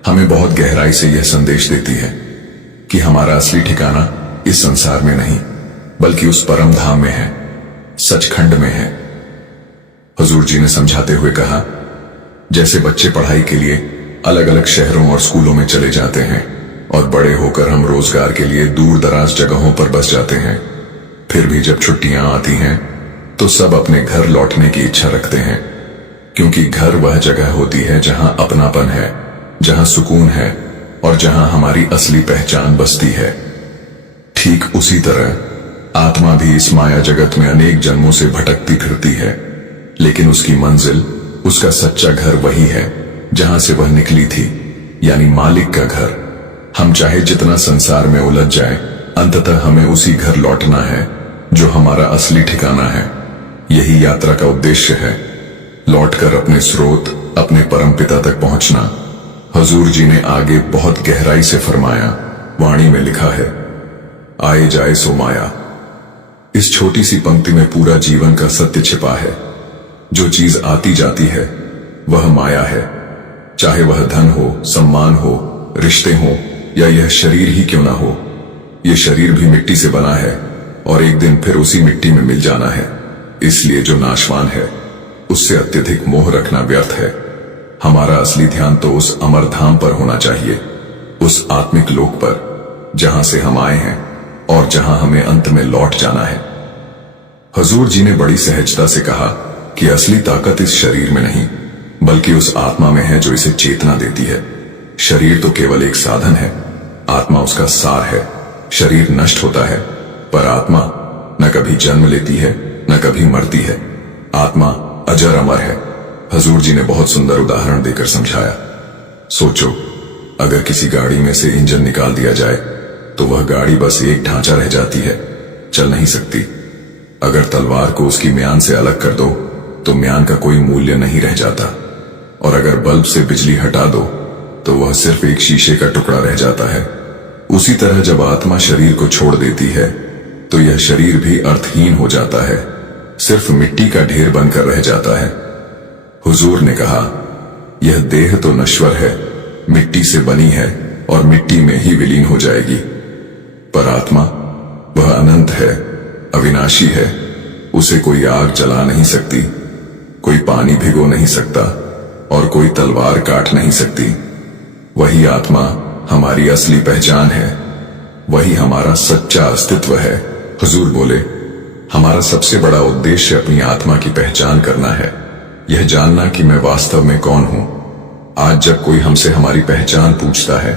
हमें बहुत गहराई से यह संदेश देती है कि हमारा असली ठिकाना इस संसार में नहीं, बल्कि उस परम धाम में है, सचखंड में है। हुजूर जी ने समझाते हुए कहा, जैसे बच्चे पढ़ाई के लिए अलग अलग शहरों और स्कूलों में चले जाते हैं और बड़े होकर हम रोजगार के लिए दूर दराज जगहों पर बस जाते हैं, फिर भी जब छुट्टियां आती हैं तो सब अपने घर लौटने की इच्छा रखते हैं, क्योंकि घर वह जगह होती है जहां अपनापन है, जहां सुकून है और जहां हमारी असली पहचान बसती है। ठीक उसी तरह आत्मा भी इस माया जगत में अनेक जन्मों से भटकती फिरती है, लेकिन उसकी मंजिल, उसका सच्चा घर वही है जहां से वह निकली थी, यानी मालिक का घर। हम चाहे जितना संसार में उलझ जाएं, अंततः हमें उसी घर लौटना है जो हमारा असली ठिकाना है। यही यात्रा का उद्देश्य है, लौटकर अपने स्रोत, अपने परमपिता तक पहुंचना। हुजूर जी ने आगे बहुत गहराई से फरमाया, वाणी में लिखा है, आए जाए सो माया। इस छोटी सी पंक्ति में पूरा जीवन का सत्य छिपा है। जो चीज आती जाती है वह माया है, चाहे वह धन हो, सम्मान हो, रिश्ते हो या यह शरीर ही क्यों ना हो। यह शरीर भी मिट्टी से बना है और एक दिन फिर उसी मिट्टी में मिल जाना है। इसलिए जो नाशवान है उससे अत्यधिक मोह रखना व्यर्थ है। हमारा असली ध्यान तो उस अमर धाम पर होना चाहिए, उस आत्मिक लोक पर जहां से हम आए हैं और जहां हमें अंत में लौट जाना है। हुजूर जी ने बड़ी सहजता से कहा कि असली ताकत इस शरीर में नहीं, बल्कि उस आत्मा में है जो इसे चेतना देती है। शरीर तो केवल एक साधन है, आत्मा उसका सार है। शरीर नष्ट होता है, पर आत्मा न कभी जन्म लेती है, न कभी मरती है। आत्मा अजर अमर है। हुजूर जी ने बहुत सुंदर उदाहरण देकर समझाया। सोचो, अगर किसी गाड़ी में से इंजन निकाल दिया जाए तो वह गाड़ी बस एक ढांचा रह जाती है, चल नहीं सकती। अगर तलवार को उसकी म्यान से अलग कर दो तो म्यान का कोई मूल्य नहीं रह जाता, और अगर बल्ब से बिजली हटा दो तो वह सिर्फ एक शीशे का टुकड़ा रह जाता है। उसी तरह जब आत्मा शरीर को छोड़ देती है तो यह शरीर भी अर्थहीन हो जाता है, सिर्फ मिट्टी का ढेर बनकर रह जाता है। हुजूर ने कहा, यह देह तो नश्वर है, मिट्टी से बनी है और मिट्टी में ही विलीन हो जाएगी, पर आत्मा वह अनंत है, अविनाशी है। उसे कोई आग जला नहीं सकती, कोई पानी भिगो नहीं सकता और कोई तलवार काट नहीं सकती। वही आत्मा हमारी असली पहचान है, वही हमारा सच्चा अस्तित्व है। हुजूर बोले, हमारा सबसे बड़ा उद्देश्य अपनी आत्मा की पहचान करना है, यह जानना कि मैं वास्तव में कौन हूं। आज जब कोई हमसे हमारी पहचान पूछता है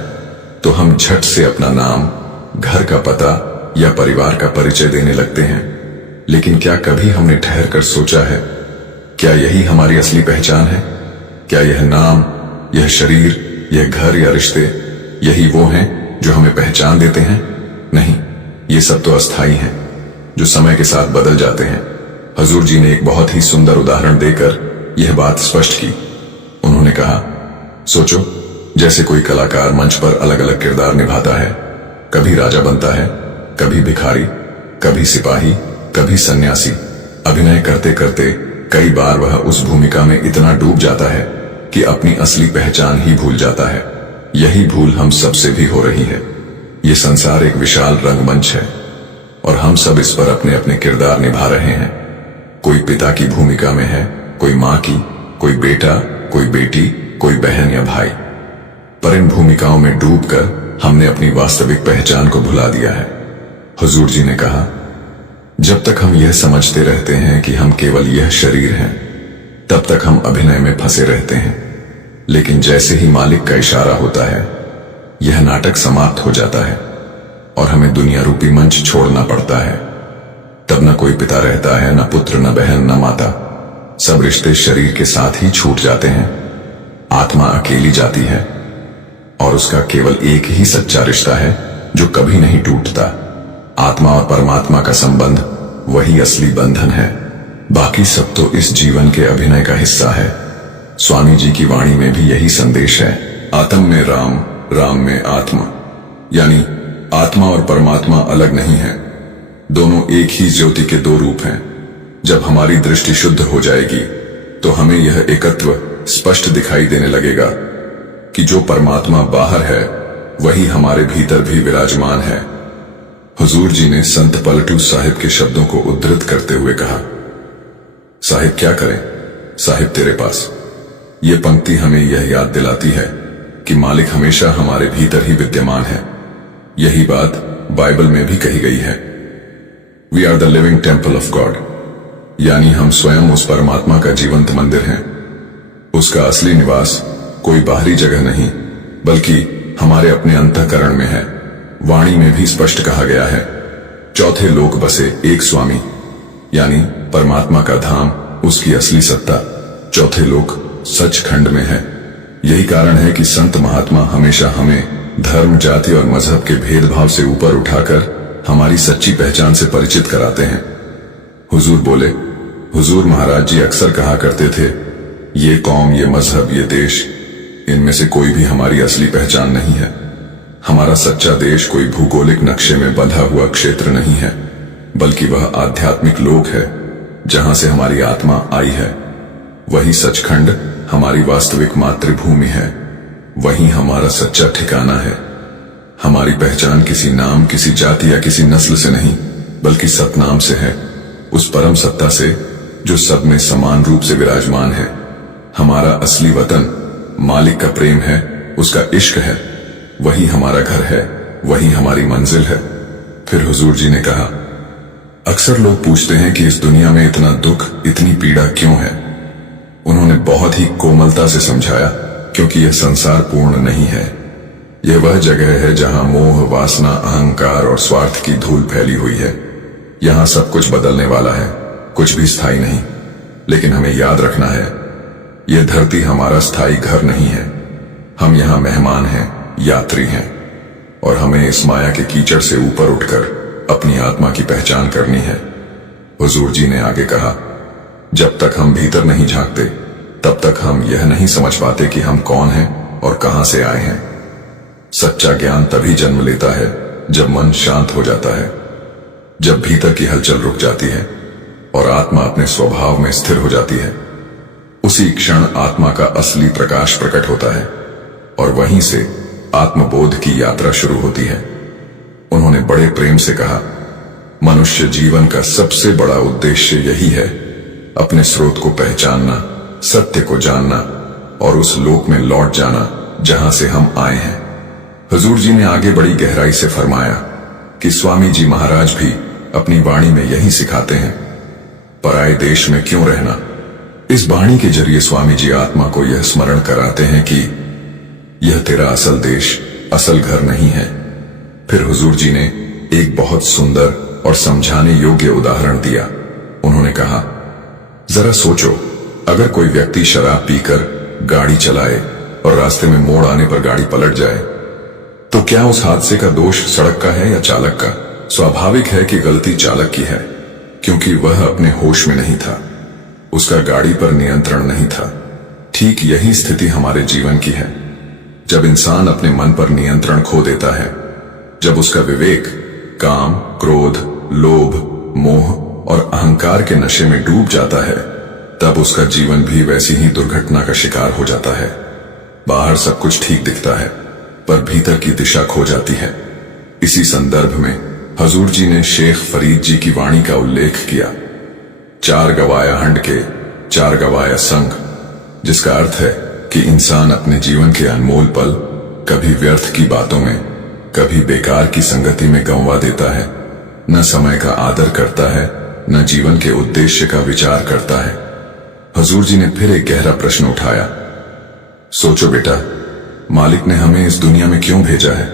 तो हम झट से अपना नाम, घर का पता या परिवार का परिचय देने लगते हैं, लेकिन क्या कभी हमने ठहर कर सोचा है, क्या यही हमारी असली पहचान है? क्या यह नाम, यह शरीर, यह घर या रिश्ते, यही वो हैं जो हमें पहचान देते हैं? नहीं, ये सब तो अस्थाई हैं, जो समय के साथ बदल जाते हैं। हुजूर जी ने एक बहुत ही सुंदर उदाहरण देकर यह बात स्पष्ट की। उन्होंने कहा, सोचो, जैसे कोई कलाकार मंच पर अलग अलग किरदार निभाता है, कभी राजा बनता है, कभी भिखारी, कभी सिपाही, कभी सन्यासी। अभिनय करते करते कई बार वह उस भूमिका में इतना डूब जाता है कि अपनी असली पहचान ही भूल जाता है। यही भूल हम सबसे भी हो रही है। ये संसार एक विशाल रंगमंच है और हम सब इस पर अपने अपने किरदार निभा रहे हैं। कोई पिता की भूमिका में है, कोई मां की, कोई बेटा, कोई बेटी, कोई बहन या भाई। पर इन भूमिकाओं में डूबकर हमने अपनी वास्तविक पहचान को भुला दिया है। हुजूर जी ने कहा, जब तक हम यह समझते रहते हैं कि हम केवल यह शरीर हैं, तब तक हम अभिनय में फंसे रहते हैं। लेकिन जैसे ही मालिक का इशारा होता है, यह नाटक समाप्त हो जाता है और हमें दुनिया रूपी मंच छोड़ना पड़ता है। तब न कोई पिता रहता है, न पुत्र, न बहन, न माता। सब रिश्ते शरीर के साथ ही छूट जाते हैं। आत्मा अकेली जाती है और उसका केवल एक ही सच्चा रिश्ता है जो कभी नहीं टूटता। आत्मा और परमात्मा का संबंध वही असली बंधन है, बाकी सब तो इस जीवन के अभिनय का हिस्सा है। स्वामी जी की वाणी में भी यही संदेश है, आत्म में राम, राम में आत्मा। यानी आत्मा और परमात्मा अलग नहीं है, दोनों एक ही ज्योति के दो रूप हैं। जब हमारी दृष्टि शुद्ध हो जाएगी तो हमें यह एकत्व स्पष्ट दिखाई देने लगेगा कि जो परमात्मा बाहर है वही हमारे भीतर भी विराजमान है। हुजूर जी ने संत पलटू साहिब के शब्दों को उद्धृत करते हुए कहा, साहिब क्या करें, साहिब तेरे पास। ये पंक्ति हमें यह याद दिलाती है कि मालिक हमेशा हमारे भीतर ही विद्यमान है। यही बात बाइबल में भी कही गई है, we are the living temple of God. यानी हम स्वयं उस परमात्मा का जीवंत मंदिर हैं। उसका असली निवास कोई बाहरी जगह नहीं, बल्कि हमारे अपने अंतःकरण में है। वाणी में भी स्पष्ट कहा गया है, चौथे लोक बसे एक स्वामी, यानी परमात्मा का धाम, उसकी असली सत्ता चौथे लोक सचखंड में है। यही कारण है कि संत महात्मा हमेशा हमें धर्म, जाति और मजहब के भेदभाव से ऊपर उठाकर हमारी सच्ची पहचान से परिचित कराते हैं। हुजूर बोले, हुजूर महाराज जी अक्सर कहा करते थे, ये कौम, ये मजहब, ये देश, इनमें से कोई भी हमारी असली पहचान नहीं है। हमारा सच्चा देश कोई भूगोलिक नक्शे में बंधा हुआ क्षेत्र नहीं है, बल्कि वह आध्यात्मिक लोक है जहां से हमारी आत्मा आई है। वही सचखंड हमारी वास्तविक मातृभूमि है, वही हमारा सच्चा ठिकाना है। हमारी पहचान किसी नाम, किसी जाति या किसी नस्ल से नहीं, बल्कि सतनाम से है, उस परम सत्ता से जो सब में समान रूप से विराजमान है। हमारा असली वतन मालिक का प्रेम है, उसका इश्क है, वही हमारा घर है, वही हमारी मंजिल है। फिर हुजूर जी ने कहा, अक्सर लोग पूछते हैं कि इस दुनिया में इतना दुख, इतनी पीड़ा क्यों है। उन्होंने बहुत ही कोमलता से समझाया, क्योंकि यह संसार पूर्ण नहीं है। यह वह जगह है जहां मोह, वासना, अहंकार और स्वार्थ की धूल फैली हुई है। यहां सब कुछ बदलने वाला है, कुछ भी स्थायी नहीं। लेकिन हमें याद रखना है, यह धरती हमारा स्थायी घर नहीं है। हम यहां मेहमान हैं, यात्री हैं और हमें इस माया के कीचड़ से ऊपर उठकर अपनी आत्मा की पहचान करनी है। हुजूर जी ने आगे कहा, जब तक हम भीतर नहीं झांकते तब तक हम यह नहीं समझ पाते कि हम कौन हैं और कहां से आए हैं। सच्चा ज्ञान तभी जन्म लेता है जब मन शांत हो जाता है, जब भीतर की हलचल रुक जाती है और आत्मा अपने स्वभाव में स्थिर हो जाती है। उसी क्षण आत्मा का असली प्रकाश प्रकट होता है और वहीं से आत्मबोध की यात्रा शुरू होती है। उन्होंने बड़े प्रेम से कहा, मनुष्य जीवन का सबसे बड़ा उद्देश्य यही है, अपने स्रोत को पहचानना, सत्य को जानना और उस लोक में लौट जाना जहां से हम आए हैं। हुजूर जी ने आगे बड़ी गहराई से फरमाया कि स्वामी जी महाराज भी अपनी वाणी में यही सिखाते हैं, पराये देश में क्यों रहना। इस वाणी के जरिए स्वामी जी आत्मा को यह स्मरण कराते हैं कि यह तेरा असल देश, असल घर नहीं है। फिर हुजूर जी ने एक बहुत सुंदर और समझाने योग्य उदाहरण दिया। उन्होंने कहा, जरा सोचो, अगर कोई व्यक्ति शराब पीकर गाड़ी चलाए और रास्ते में मोड़ आने पर गाड़ी पलट जाए, तो क्या उस हादसे का दोष सड़क का है या चालक का? स्वाभाविक है कि गलती चालक की है, क्योंकि वह अपने होश में नहीं था, उसका गाड़ी पर नियंत्रण नहीं था। ठीक यही स्थिति हमारे जीवन की है। जब इंसान अपने मन पर नियंत्रण खो देता है, जब उसका विवेक काम, क्रोध, लोभ, मोह और अहंकार के नशे में डूब जाता है, तब उसका जीवन भी वैसी ही दुर्घटना का शिकार हो जाता है। बाहर सब कुछ ठीक दिखता है, पर भीतर की दिशा खो जाती है। इसी संदर्भ में हजूर जी ने शेख फरीद जी की वाणी का उल्लेख किया, चार गवाया हंड के, चार गवाया संग, जिसका अर्थ है कि इंसान अपने जीवन के अनमोल पल कभी व्यर्थ की बातों में, कभी बेकार की संगति में गंवा देता है, न समय का आदर करता है, न जीवन के उद्देश्य का विचार करता है। हजूर जी ने फिर एक गहरा प्रश्न उठाया, सोचो बेटा, मालिक ने हमें इस दुनिया में क्यों भेजा है?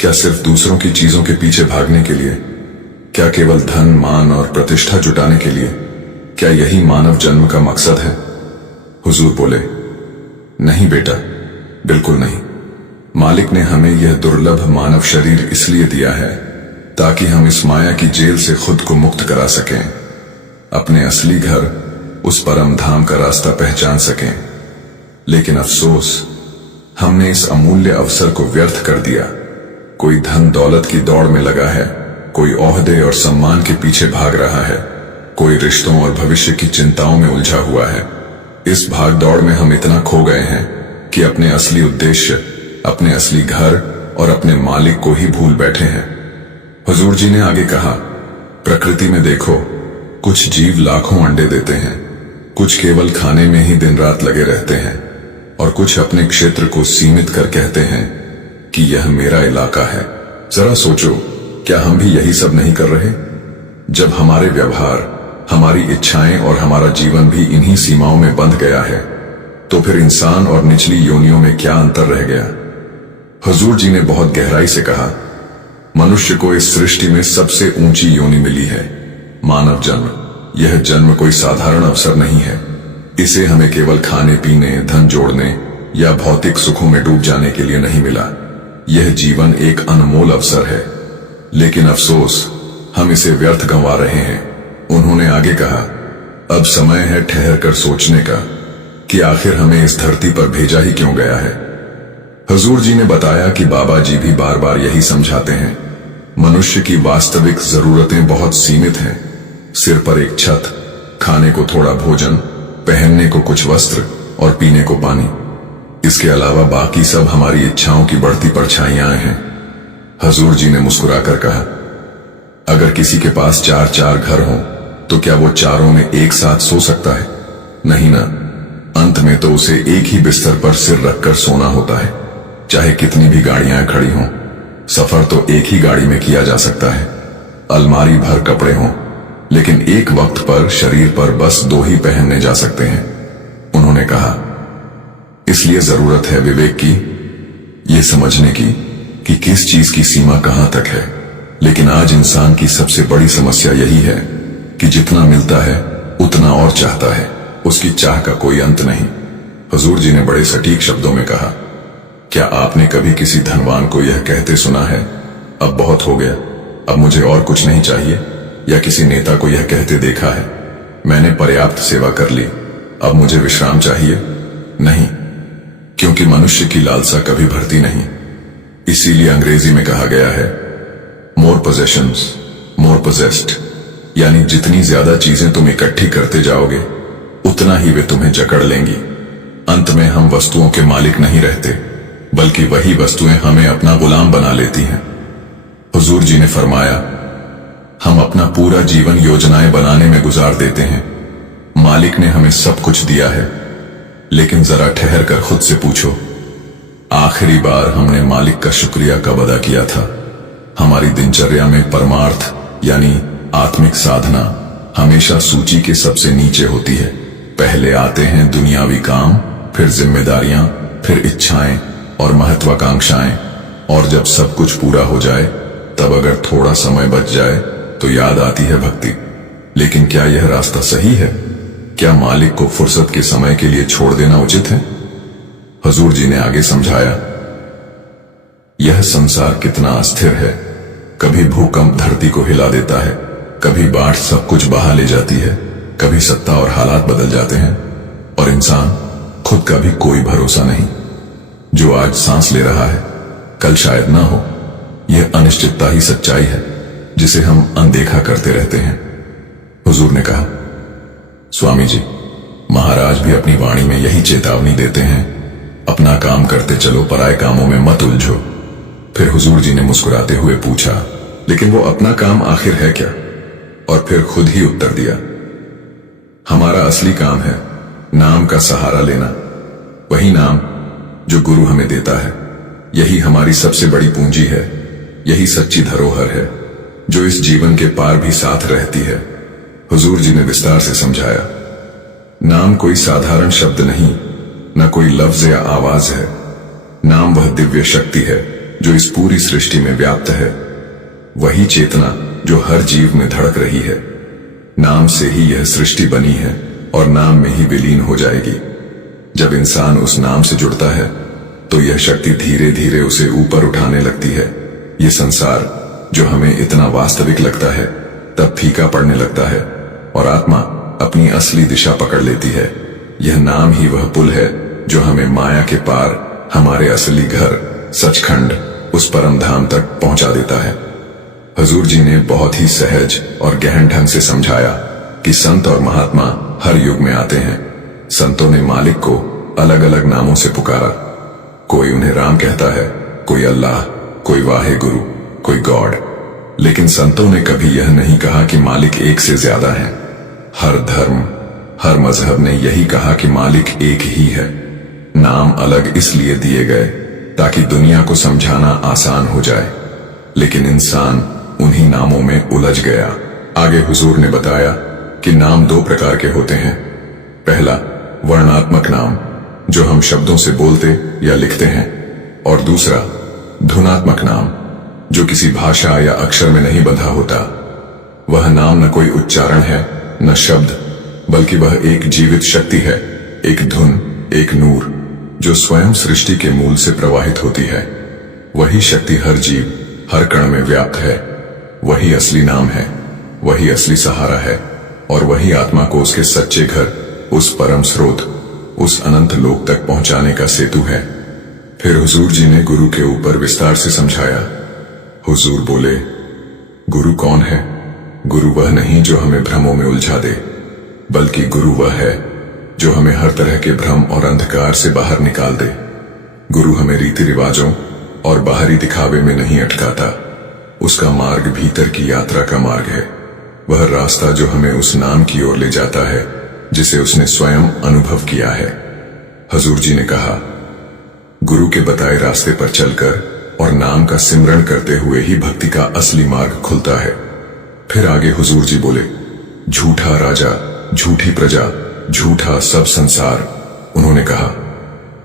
क्या सिर्फ दूसरों की चीजों के पीछे भागने के लिए? क्या केवल धन, मान और प्रतिष्ठा जुटाने के लिए? क्या यही मानव जन्म का मकसद है? हुजूर बोले, नहीं बेटा, बिल्कुल नहीं। मालिक ने हमें यह दुर्लभ मानव शरीर इसलिए दिया है ताकि हम इस माया की जेल से खुद को मुक्त करा सकें, अपने असली घर, उस परम धाम का रास्ता पहचान सकें। लेकिन अफसोस, हमने इस अमूल्य अवसर को व्यर्थ कर दिया। कोई धन दौलत की दौड़ में लगा है, कोई ओहदे और सम्मान के पीछे भाग रहा है, कोई रिश्तों और भविष्य की चिंताओं में उलझा हुआ है। इस भाग दौड़ में हम इतना खो गए हैं कि अपने असली उद्देश्य, अपने असली घर और अपने मालिक को ही भूल बैठे हैं। हुजूर जी ने आगे कहा, प्रकृति में देखो, कुछ जीव लाखों अंडे देते हैं, कुछ केवल खाने में ही दिन रात लगे रहते हैं और कुछ अपने क्षेत्र को सीमित कर कहते हैं कि यह मेरा इलाका है। जरा सोचो, क्या हम भी यही सब नहीं कर रहे? जब हमारे व्यवहार, हमारी इच्छाएं और हमारा जीवन भी इन्हीं सीमाओं में बंध गया है, तो फिर इंसान और निचली योनियों में क्या अंतर रह गया? हुजूर जी ने बहुत गहराई से कहा, मनुष्य को इस सृष्टि में सबसे ऊंची योनि मिली है, मानव जन्म। यह जन्म कोई साधारण अवसर नहीं है। इसे हमें केवल खाने पीने, धन जोड़ने या भौतिक सुखों में डूब जाने के लिए नहीं मिला। यह जीवन एक अनमोल अवसर है, लेकिन अफसोस, हम इसे व्यर्थ गंवा रहे हैं। उन्होंने आगे कहा, अब समय है ठहर कर सोचने का कि आखिर हमें इस धरती पर भेजा ही क्यों गया है। हुजूर जी ने बताया कि बाबा जी भी बार बार यही समझाते हैं, मनुष्य की वास्तविक जरूरतें बहुत सीमित हैं। सिर पर एक छत, खाने को थोड़ा भोजन, पहनने को कुछ वस्त्र और पीने को पानी। इसके अलावा बाकी सब हमारी इच्छाओं की बढ़ती परछाइयां हैं। हुजूर जी ने मुस्कुराकर कहा, अगर किसी के पास 4-4 घर हों, तो क्या वो चारों में एक साथ सो सकता है? नहीं ना। अंत में तो उसे एक ही बिस्तर पर सिर रखकर सोना होता है। चाहे कितनी भी गाड़ियां खड़ी हों, सफर तो एक ही गाड़ी में किया जा सकता है। अलमारी भर कपड़े हों, लेकिन एक वक्त पर शरीर पर बस 2 ही पहनने जा सकते हैं। उन्होंने कहा, इसलिए जरूरत है विवेक की, ये समझने की कि किस चीज की सीमा कहां तक है। लेकिन आज इंसान की सबसे बड़ी समस्या यही है कि जितना मिलता है उतना और चाहता है, उसकी चाह का कोई अंत नहीं। हुजूर जी ने बड़े सटीक शब्दों में कहा, क्या आपने कभी किसी धनवान को यह कहते सुना है, अब बहुत हो गया, अब मुझे और कुछ नहीं चाहिए? या किसी नेता को यह कहते देखा है, मैंने पर्याप्त सेवा कर ली, अब मुझे विश्राम चाहिए? नहीं, क्योंकि मनुष्य की लालसा कभी भरती नहीं। इसीलिए अंग्रेजी में कहा गया है, मोर पोजेशंस मोर पोजेस्ड, यानी जितनी ज्यादा चीजें तुम इकट्ठी करते जाओगे उतना ही वे तुम्हें जकड़ लेंगी। अंत में हम वस्तुओं के मालिक नहीं रहते, बल्कि वही वस्तुएं हमें अपना गुलाम बना लेती हैं। हुजूर जी ने फरमाया, हम अपना पूरा जीवन योजनाएं बनाने में गुजार देते हैं। मालिक ने हमें सब कुछ दिया है, लेकिन जरा ठहर कर खुद से पूछो, आखिरी बार हमने मालिक का शुक्रिया कब अदा किया था? हमारी दिनचर्या में परमार्थ यानी आत्मिक साधना हमेशा सूची के सबसे नीचे होती है। पहले आते हैं दुनियावी काम, फिर जिम्मेदारियां, फिर इच्छाएं और महत्वाकांक्षाएं, और जब सब कुछ पूरा हो जाए तब अगर थोड़ा समय बच जाए तो याद आती है भक्ति। लेकिन क्या यह रास्ता सही है? क्या मालिक को फुर्सत के समय के लिए छोड़ देना उचित है? हुजूर जी ने आगे समझाया, यह संसार कितना अस्थिर है। कभी भूकंप धरती को हिला देता है, कभी बाढ़ सब कुछ बहा ले जाती है, कभी सत्ता और हालात बदल जाते हैं, और इंसान खुद का भी कोई भरोसा नहीं। जो आज सांस ले रहा है कल शायद ना हो। यह अनिश्चितता ही सच्चाई है जिसे हम अनदेखा करते रहते हैं। हुजूर ने कहा, स्वामी जी, महाराज भी अपनी वाणी में यही चेतावनी देते हैं, अपना काम करते चलो, पराये कामों में मत उलझो। फिर हुजूर जी ने मुस्कुराते हुए पूछा, लेकिन वो अपना काम आखिर है क्या? और फिर खुद ही उत्तर दिया, हमारा असली काम है नाम का सहारा लेना। वही नाम जो गुरु हमें देता है, यही हमारी सबसे बड़ी पूंजी है, यही सच्ची धरोहर है जो इस जीवन के पार भी साथ रहती है। हुजूर जी ने विस्तार से समझाया, नाम कोई साधारण शब्द नहीं, न कोई लफ्ज या आवाज है। नाम वह दिव्य शक्ति है जो इस पूरी सृष्टि में व्याप्त है, वही चेतना जो हर जीव में धड़क रही है। नाम से ही यह सृष्टि बनी है और नाम में ही विलीन हो जाएगी। जब इंसान उस नाम से जुड़ता है तो यह शक्ति धीरे धीरे उसे ऊपर उठाने लगती है। ये संसार जो हमें इतना वास्तविक लगता है तब फीका पड़ने लगता है और आत्मा अपनी असली दिशा पकड़ लेती है। यह नाम ही वह पुल है जो हमें माया के पार हमारे असली घर सचखंड, उस परम धाम तक पहुंचा देता है। हुजूर जी ने बहुत ही सहज और गहन ढंग से समझाया कि संत और महात्मा हर युग में आते हैं। संतों ने मालिक को अलग अलग नामों से पुकारा। कोई उन्हें राम कहता है, कोई अल्लाह, कोई वाहे गुरु, कोई गॉड। लेकिन संतों ने कभी यह नहीं कहा कि मालिक एक से ज्यादा है। हर धर्म, हर मजहब ने यही कहा कि मालिक एक ही है। नाम अलग इसलिए दिए गए ताकि दुनिया को समझाना आसान हो जाए, लेकिन इंसान उन्हीं नामों में उलझ गया। आगे हुजूर ने बताया कि नाम दो प्रकार के होते हैं। पहला वर्णात्मक नाम जो हम शब्दों से बोलते या लिखते हैं, और दूसरा धुनात्मक नाम जो किसी भाषा या अक्षर में नहीं बंधा होता। वह नाम न कोई उच्चारण है न शब्द, बल्कि वह एक जीवित शक्ति है, एक धुन, एक नूर जो स्वयं सृष्टि के मूल से प्रवाहित होती है। वही शक्ति हर जीव, हर कण में व्याप्त है। वही असली नाम है, वही असली सहारा है, और वही आत्मा को उसके सच्चे घर, उस परम स्रोत, उस अनंत लोक तक पहुंचाने का सेतु है। फिर हुजूर जी ने गुरु के ऊपर विस्तार से समझाया। हुजूर बोले, गुरु कौन है? गुरु वह नहीं जो हमें भ्रमों में उलझा दे, बल्कि गुरु वह है जो हमें हर तरह के भ्रम और अंधकार से बाहर निकाल दे। गुरु हमें रीति रिवाजों और बाहरी दिखावे में नहीं अटकाता। उसका मार्ग भीतर की यात्रा का मार्ग है, वह रास्ता जो हमें उस नाम की ओर ले जाता है जिसे उसने स्वयं अनुभव किया है। हुजूर जी ने कहा, गुरु के बताए रास्ते पर चलकर और नाम का सिमरण करते हुए ही भक्ति का असली मार्ग खुलता है। फिर आगे हुजूर जी बोले, झूठा राजा, झूठी प्रजा, झूठा सब संसार। उन्होंने कहा,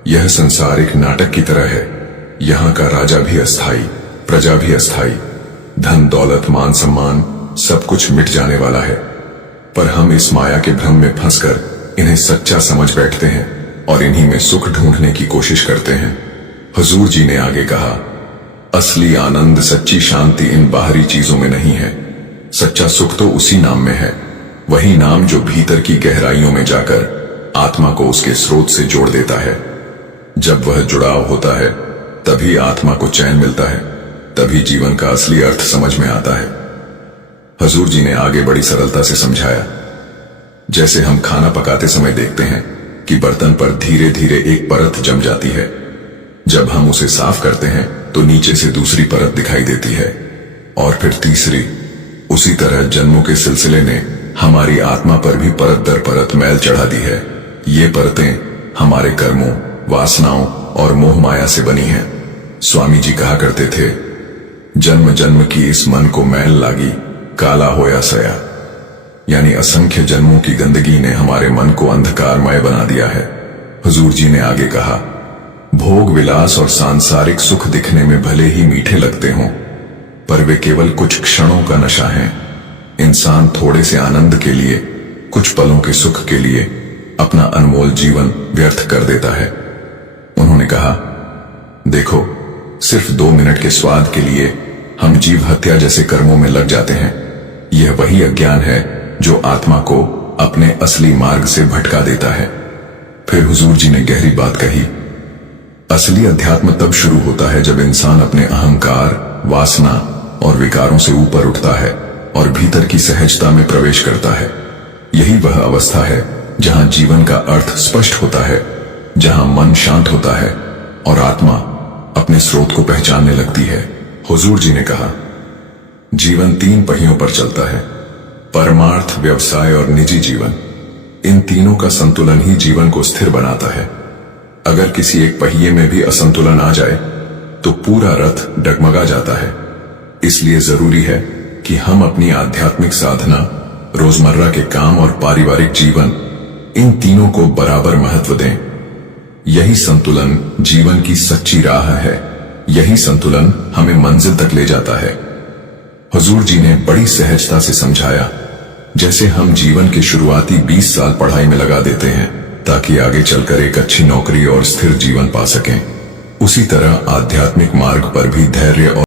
यह संसार एक नाटक की तरह है। यहाँ का राजा भी अस्थाई, प्रजा भी अस्थाई, धन दौलत मान सम्मान सब कुछ मिट जाने वाला है। पर हम इस माया के भ्रम में फंसकर इन्हें सच्चा समझ बैठते हैं और इन्हीं में सुख ढूंढने की कोशिश करते हैं। हुजूर जी ने आगे कहा, असली आनंद, सच्ची शांति इन बाहरी चीजों में नहीं है। सच्चा सुख तो उसी नाम में है, वही नाम जो भीतर की गहराइयों में जाकर आत्मा को उसके स्रोत से जोड़ देता है। जब वह जुड़ाव होता है तभी आत्मा को चैन मिलता है, तभी जीवन का असली अर्थ समझ में आता है। हुजूर जी ने आगे बड़ी सरलता से समझाया, जैसे हम खाना पकाते समय देखते हैं कि बर्तन पर धीरे धीरे एक परत जम जाती है। जब हम उसे साफ करते हैं तो नीचे से दूसरी परत दिखाई देती है और फिर तीसरी। उसी तरह जन्मों के सिलसिले ने हमारी आत्मा पर भी परत दर परत मैल चढ़ा दी है। ये परतें हमारे कर्मों, वासनाओं और मोह माया से बनी हैं। स्वामी जी कहा करते थे, जन्म जन्म की इस मन को मैल लागी, काला होया सया। यानी असंख्य जन्मों की गंदगी ने हमारे मन को अंधकारमय बना दिया है। हुजूर जी ने आगे कहा, भोग विलास और सांसारिक सुख दिखने में भले ही मीठे लगते हों, पर वे केवल कुछ क्षणों का नशा हैं। इंसान थोड़े से आनंद के लिए, कुछ पलों के सुख के लिए अपना अनमोल जीवन व्यर्थ कर देता है। उन्होंने कहा, देखो, सिर्फ 2 मिनट के स्वाद के लिए हम जीव हत्या जैसे कर्मों में लग जाते हैं। यह वही अज्ञान है जो आत्मा को अपने असली मार्ग से भटका देता है। फिर हुजूर जी ने गहरी बात कही, असली अध्यात्म तब शुरू होता है जब इंसान अपने अहंकार, वासना और विकारों से ऊपर उठता है और भीतर की सहजता में प्रवेश करता है। यही वह अवस्था है जहां जीवन का अर्थ स्पष्ट होता है, जहां मन शांत होता है और आत्मा अपने स्रोत को पहचानने लगती है। हुजूर जी ने कहा, जीवन 3 पहियों पर चलता है, परमार्थ, व्यवसाय और निजी जीवन। इन तीनों का संतुलन ही जीवन को स्थिर बनाता है। अगर किसी एक पहिए में भी असंतुलन आ जाए तो पूरा रथ डगमगा जाता है। इसलिए जरूरी है कि हम अपनी आध्यात्मिक साधना, रोजमर्रा के काम और पारिवारिक जीवन, इन तीनों को बराबर महत्व दें। यही संतुलन जीवन की सच्ची राह है। यही संतुलन हमें मंजिल तक ले जाता है। हुजूर जी ने बड़ी सहजता से समझाया, जैसे हम जीवन के शुरुआती 20 साल पढ़ाई में लगा देते हैं ताकि आगे चलकर एक अच्छी नौकरी और स्थिर जीवन पा सकें। उसी तरह आध्यात्मिक मार्ग पर भी धैर्य और